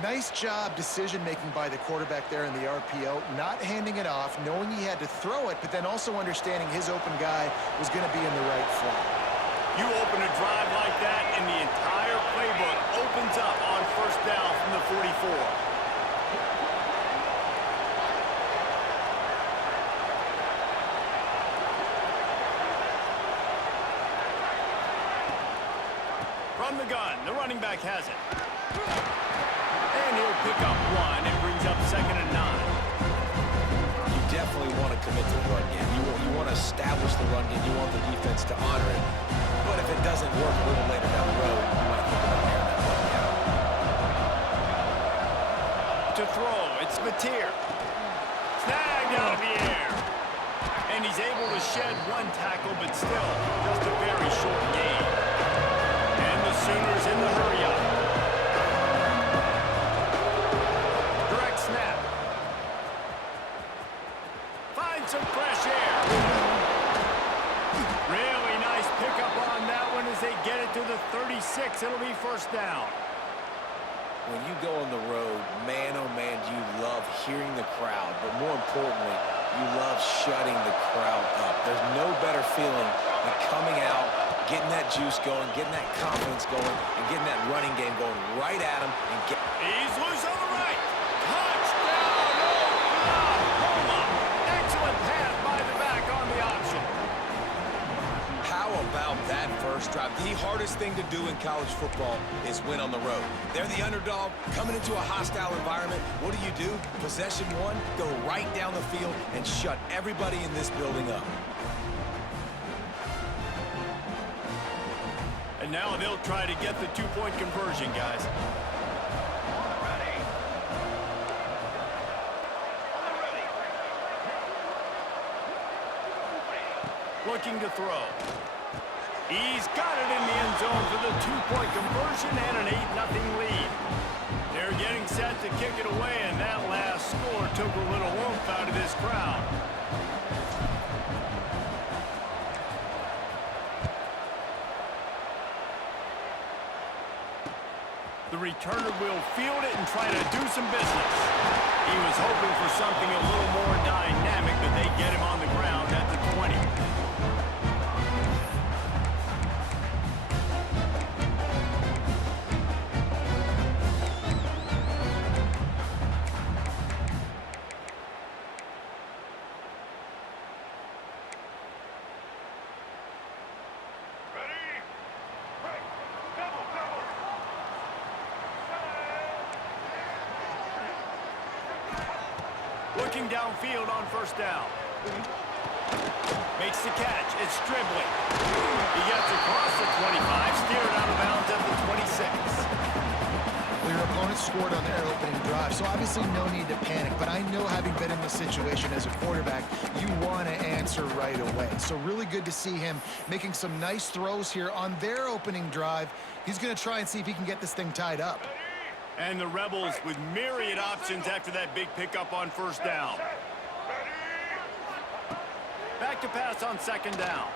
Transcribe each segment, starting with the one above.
Nice job decision-making by the quarterback there in the RPO, not handing it off, knowing he had to throw it, but then also understanding his open guy was going to be in the right flat. You open a drive like that, and the entire playbook opens up on first down from the 44. From the gun, the running back has it. And he'll pick up one and brings up 2nd and 9. You definitely want to commit to the run game. You want to establish the run game. You want the defense to honor it. But if it doesn't work a little later down the road, you might think about airing that ball out. To throw, it's Mateer. Snagged out of the air. And he's able to shed one tackle, but still just a very short gain. And the Sooners in the hurry-up. Direct snap. Find some fresh air. Really nice pickup on that one as they get it to the 36. It'll be first down. When you go on the road, man, oh man, do you love hearing the crowd. But more importantly, you love shutting the crowd up. There's no better feeling than coming out, getting that juice going, getting that confidence going, and getting that running game going right at him. And He's loose on the right. Touchdown, Oklahoma. Excellent pass by the back on the option. How about that first drive? The hardest thing to do in college football is win on the road. They're the underdog coming into a hostile environment. What do? Possession one, go right down the field and shut everybody in this building up. And now they'll try to get the two-point conversion, guys. Looking to throw. He's got it in the end zone for the two-point conversion and an 8-0 lead. They're getting set to kick it away, and that last score took a little oomph out of this crowd. The returner will field it and try to do some business. He was hoping for something a little more dynamic, but they get him on the ground at the 20. Looking downfield on first down. Makes the catch. It's Stribling. He gets across the 25, steered out of bounds at the 26. Well, your opponent scored on their opening drive, so obviously no need to panic. But I know, having been in this situation as a quarterback, you want to answer right away. So really good to see him making some nice throws here on their opening drive. He's going to try and see if he can get this thing tied up. And the Rebels with myriad options after that big pickup on first down. Back to pass on second down.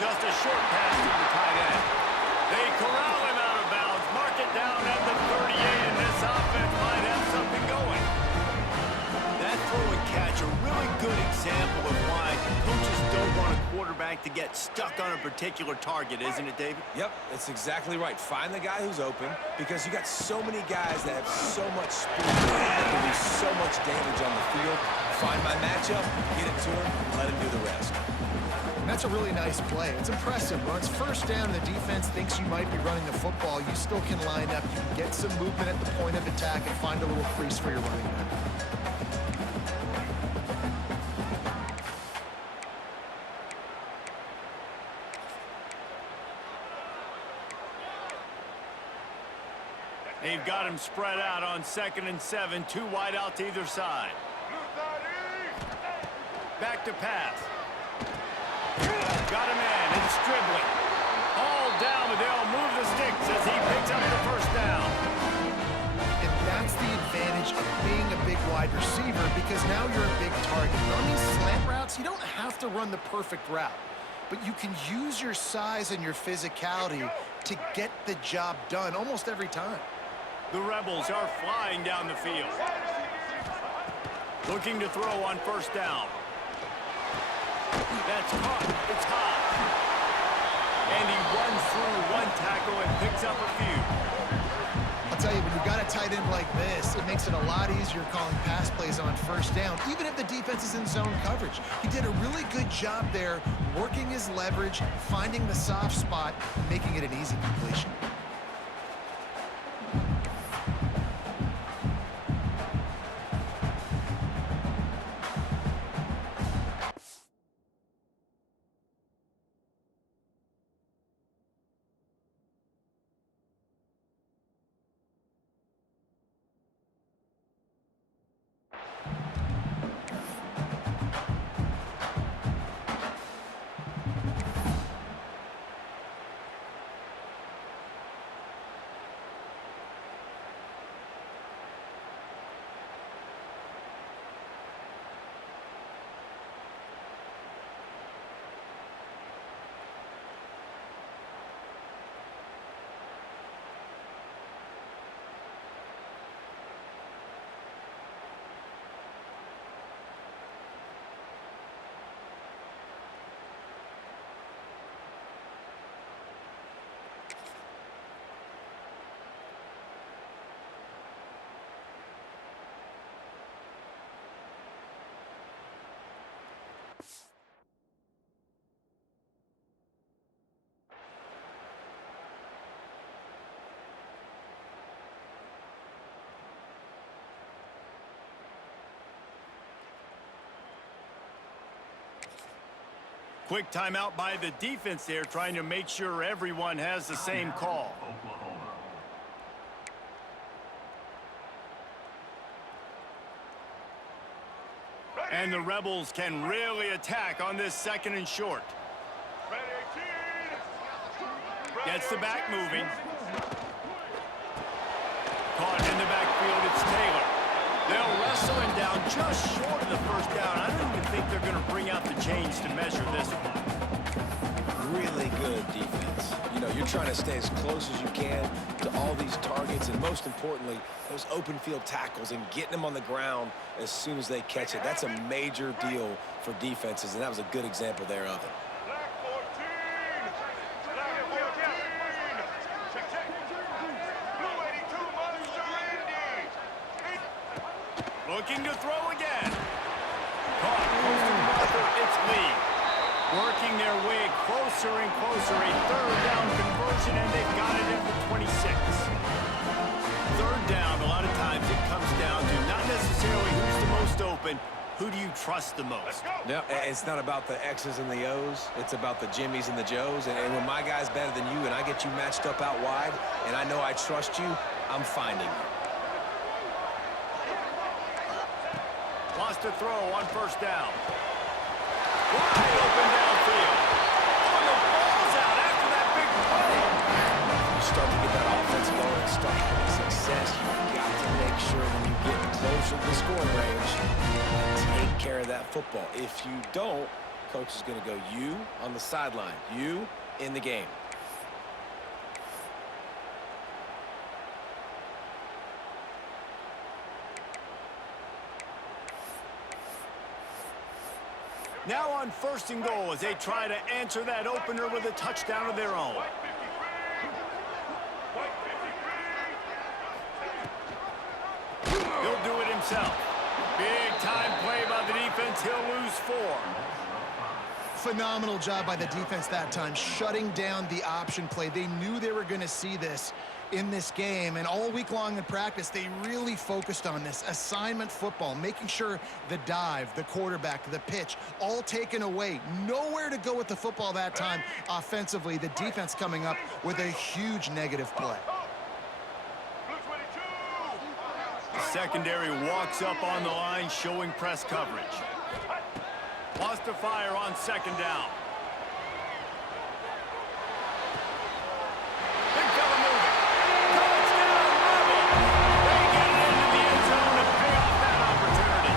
Just a short pass to the tight end. They corral him out of bounds, mark it down at the 38, and this offense might have something going. That throw and catch, a really good example of why coaches don't want a quarterback to get stuck on a particular target, isn't it, David? Yep, that's exactly right. Find the guy who's open, because you got so many guys that have so much speed that can do so much damage on the field. Find my matchup, get it to him, let him do the rest. And that's a really nice play. It's impressive. When it's first down and the defense thinks you might be running the football, you still can line up. You can get some movement at the point of attack and find a little crease for your running back. They've got him spread out on 2nd and 7, two wide out to either side. Back to pass. Got him in. It's Stribling. All down, but they'll move the sticks as he picks up the first down. And that's the advantage of being a big wide receiver, because now you're a big target. On these slant routes, you don't have to run the perfect route, but you can use your size and your physicality to get the job done almost every time. The Rebels are flying down the field. Looking to throw on first down. That's caught. It's high. And he runs through one tackle and picks up a few. I'll tell you, when you've got a tight end like this, it makes it a lot easier calling pass plays on first down, even if the defense is in zone coverage. He did a really good job there, working his leverage, finding the soft spot, making it an easy completion. Quick timeout by the defense there, trying to make sure everyone has the same call. And the Rebels can really attack on this second and short. Gets the back moving. Caught in the backfield, it's Taylor. They'll wrestle him down just short of the first down. I don't even think they're going to bring out the chains to measure this one. Really good defense. You know, you're trying to stay as close as you can to all these targets, and most importantly, those open field tackles and getting them on the ground as soon as they catch it. That's a major deal for defenses, and that was a good example there of it. Looking to throw again. Caught. Posting marker. It's Lee. Working their way closer and closer. A third down conversion, and they've got it at the 26. Third down, a lot of times it comes down to not necessarily who's the most open, who do you trust the most? Yeah, it's not about the X's and the O's. It's about the Jimmies and the Joes. And when my guy's better than you and I get you matched up out wide and I know I trust you, I'm finding you. Lost a throw on first down. Wide open downfield. Oh, the ball's out after that big play. You start to get that offense going and start having success, you've got to make sure when you get closer to the scoring range, take care of that football. If you don't, coach is going to go you on the sideline, you in the game. Now on first and goal as they try to answer that opener with a touchdown of their own. He'll do it himself. Big time play by the defense. He'll lose 4. Phenomenal job by the defense that time, shutting down the option play. They knew they were going to see this in this game, and all week long in practice, they really focused on this assignment football, making sure the dive, the quarterback, the pitch, all taken away. Nowhere to go with the football that time offensively. The defense coming up with a huge negative play. The secondary walks up on the line, showing press coverage. Lost to fire on second down. Big fella moving. Touchdown, Rebels! They get it into the end zone to pay off that opportunity.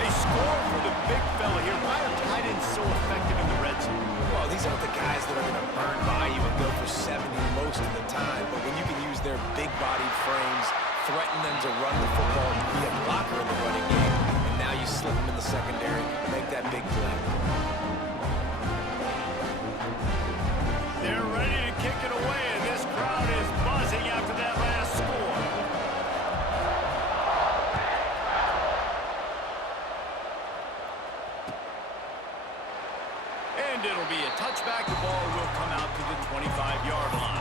They score for the big fella here. Why are tight ends so effective in the red zone? Well, these aren't the guys that are going to burn by you and go for 70 most of the time, but when you can use their big-bodied frames, threaten them to run the football, be a blocker in the running game, and now you slip them in the secondary, make that big play. They're ready to kick it away, and this crowd is buzzing after that last score. And it'll be a touchback. The ball will come out to the 25-yard line.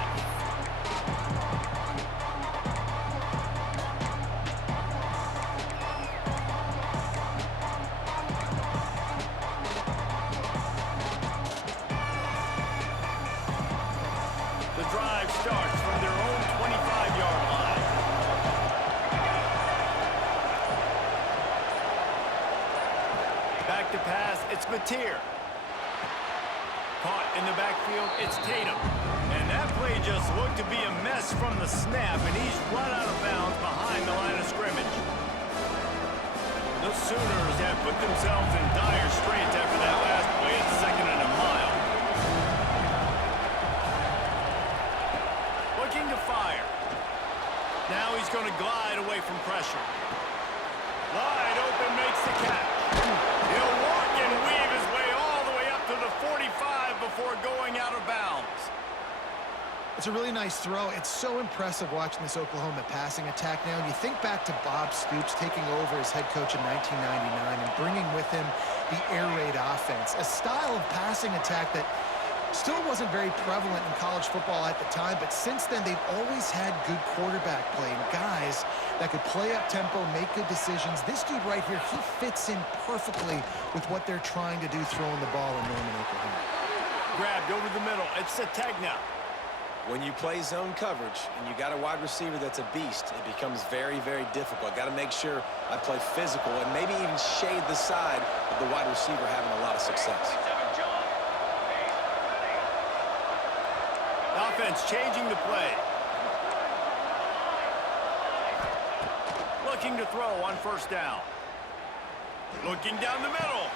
The drive starts from their own 25-yard line. Back to pass, it's Mateer. Caught in the backfield, it's Tatum. And that play just looked to be a mess from the snap, and he's run out of bounds behind the line of scrimmage. The Sooners have put themselves in dire straits after that last play. It's 2nd and a mile. Looking to fire. Now he's going to glide away from pressure. Wide open, makes the catch. He'll walk and weave his way all the way up to the 45 before going out of bounds. It's a really nice throw. It's so impressive watching this Oklahoma passing attack now. And you think back to Bob Stoops taking over as head coach in 1999 and bringing with him the air raid offense, a style of passing attack that still wasn't very prevalent in college football at the time, but since then they've always had good quarterback play and guys that could play up tempo, make good decisions. This dude right here, he fits in perfectly with what they're trying to do throwing the ball in Norman, Oklahoma. Grabbed over the middle. It's Sategna. When you play zone coverage and you got a wide receiver that's a beast, it becomes very, very difficult. Got to make sure I play physical and maybe even shade the side of the wide receiver having a lot of success. Offense changing the play. Looking to throw on 1st down. Looking down the middle.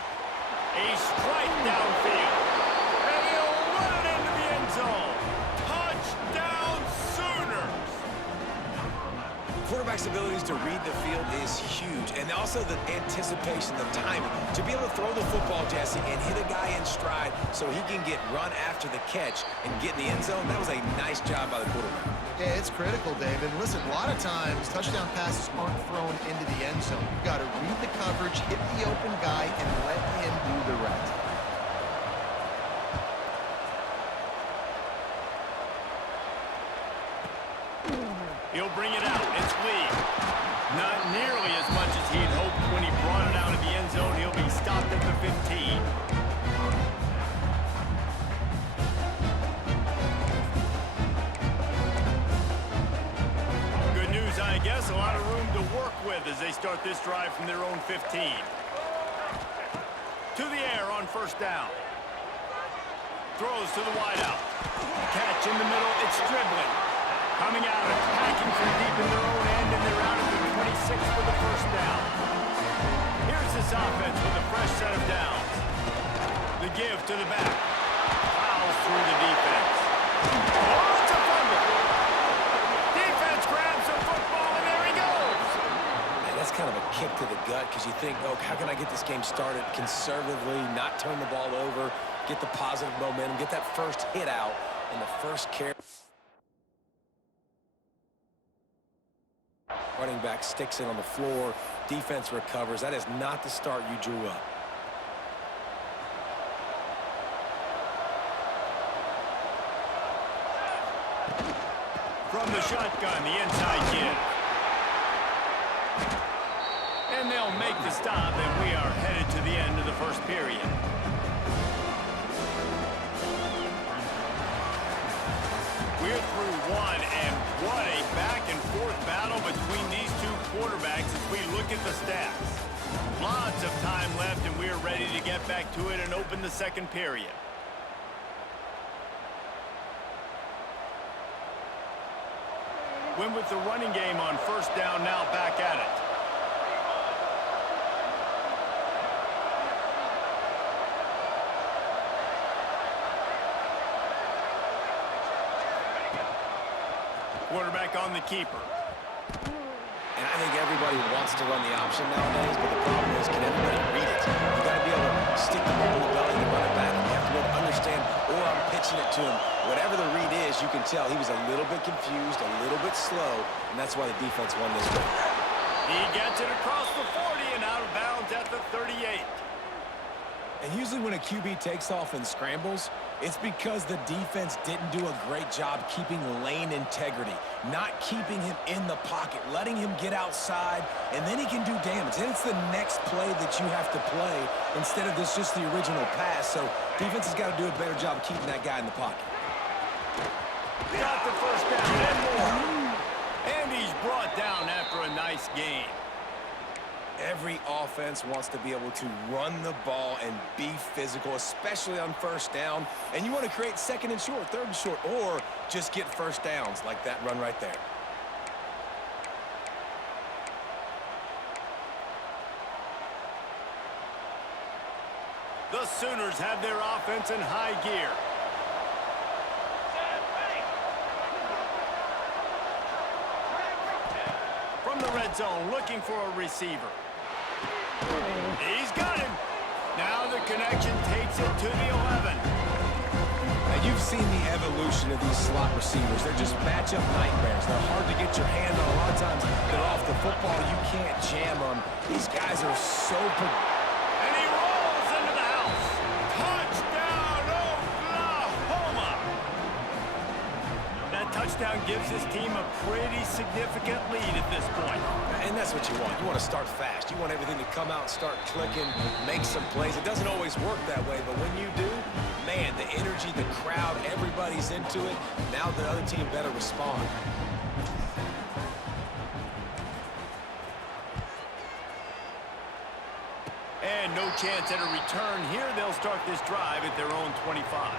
A strike downfield. And he'll run it into the end zone. Touchdown Sooners! Quarterback's abilities to read the field is huge, and also the anticipation, the timing. To be able to throw the football, Jesse, and hit a guy in stride so he can get run after the catch and get in the end zone, that was a nice job by the quarterback. Yeah, it's critical, Dave. And listen, a lot of times touchdown passes aren't thrown into the end zone. You've got to read the coverage, hit the open guy, and let him do the rest. He'll bring it out. It's Lee. Not nearly as much as he'd hoped when he brought it out of the end zone. He'll be stopped at the 15. Good news, I guess. A lot of room to work with as they start this drive from their own 15. To the air on 1st down. Throws to the wideout. Catch in the middle. It's dribbling. Coming out, attacking from deep in their own end, and they're out at the 26 for the 1st down. Here's this offense with a fresh set of downs. The give to the back. Fouls through the defense. Oh, it's a fumble. Defense grabs the football, and there he goes. Man, that's kind of a kick to the gut because you think, oh, how can I get this game started conservatively, not turn the ball over, get the positive momentum, get that first hit out in the first carry. Running back sticks it on the floor. Defense recovers. That is not the start you drew up. From the shotgun, the inside give. And they'll make the stop, and we are headed to the end of the 1st period. We're through one, and what a back-and-forth battle between these two quarterbacks as we look at the stats. Lots of time left, and we're ready to get back to it and open the 2nd period. Win with the running game on 1st down, now back at it. Quarterback on the keeper. And I think everybody wants to run the option nowadays, but the problem is, can everybody read it? You got to be able to stick the ball in the belly and run it back. You have to be able to understand, or I'm pitching it to him. Whatever the read is, you can tell he was a little bit confused, a little bit slow, and that's why the defense won this game. He gets it across the 40 and out of bounds at the 38. And usually when a QB takes off and scrambles, it's because the defense didn't do a great job keeping lane integrity, not keeping him in the pocket, letting him get outside, and then he can do damage. And it's the next play that you have to play instead of this just the original pass. So defense has got to do a better job of keeping that guy in the pocket. Got the first down and more. And he's brought down after a nice gain. Every offense wants to be able to run the ball and be physical, especially on first down. And you want to create second and short, third and short, or just get first downs like that run right there. The Sooners have their offense in high gear. From the red zone, looking for a receiver. He's got him. Now the connection takes it to the 11. Now you've seen the evolution of these slot receivers. They're just matchup nightmares. They're hard to get your hand on. A lot of times they're off the football. You can't jam them. These guys are so... And he rolls into the house. Touchdown, Oklahoma! That touchdown gives his team a pretty significant lead at this point. And that's what you want. You want to start fast. You want everything to come out and start clicking, make some plays. It doesn't always work that way, but when you do, man, the energy, the crowd, everybody's into it. Now the other team better respond. And no chance at a return here. They'll start this drive at their own 25.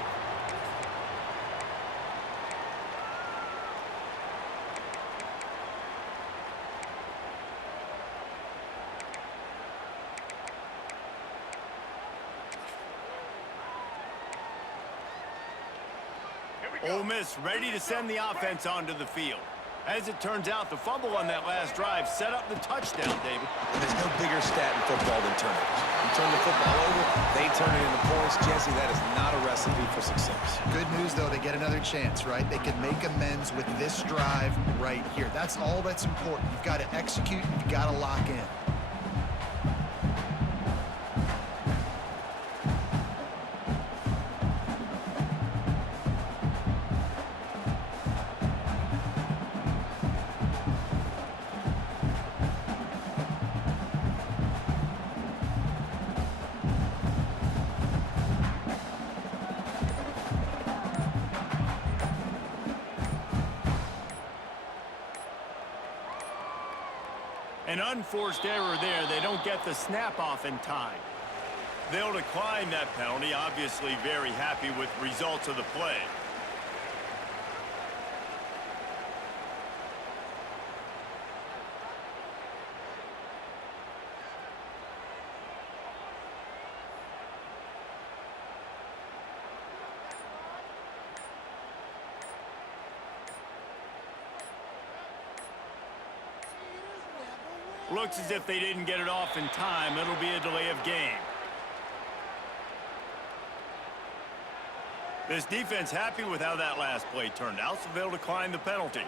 Ole Miss ready to send the offense onto the field. As it turns out, the fumble on that last drive set up the touchdown, David. And there's no bigger stat in football than turnovers. You turn the football over, they turn it into points. Jesse, that is not a recipe for success. Good news, though, they get another chance, right? They can make amends with this drive right here. That's all that's important. You've got to execute, you've got to lock in. An unforced error there. They don't get the snap off in time. They'll decline that penalty. Obviously very happy with results of the play. Looks as if they didn't get it off in time. It'll be a delay of game. This defense happy with how that last play turned out, so they'll decline the penalty.